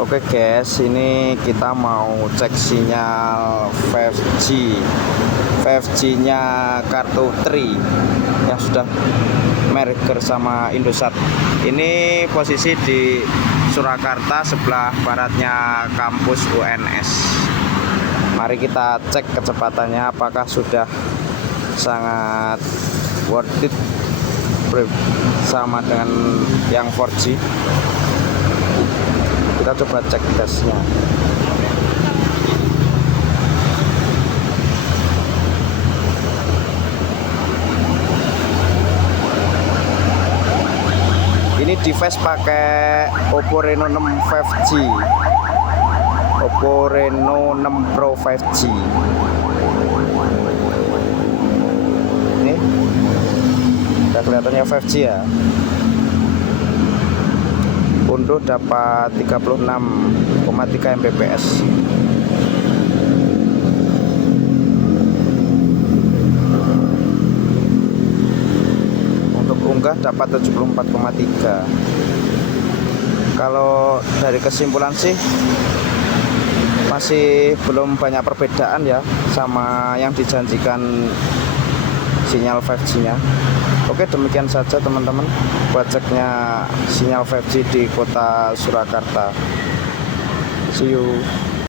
Oke guys, ini kita mau cek sinyal 5G nya kartu Tri yang sudah merger sama Indosat. Ini posisi di Surakarta, sebelah baratnya kampus UNS. Mari kita cek kecepatannya apakah sudah sangat worth it sama dengan yang 4G. Kita coba cek tesnya. Ini device pakai Oppo Reno 6 5G, Oppo Reno 6 Pro 5G. Ini udah kelihatannya 5G ya. Unduh dapat 36,3 Mbps. Untuk unggah dapat 74,3. Kalau dari kesimpulan sih masih belum banyak perbedaan ya sama yang dijanjikan sinyal 5G-nya. Oke, demikian saja teman-teman buat ceknya sinyal 5G di kota Surakarta. See you.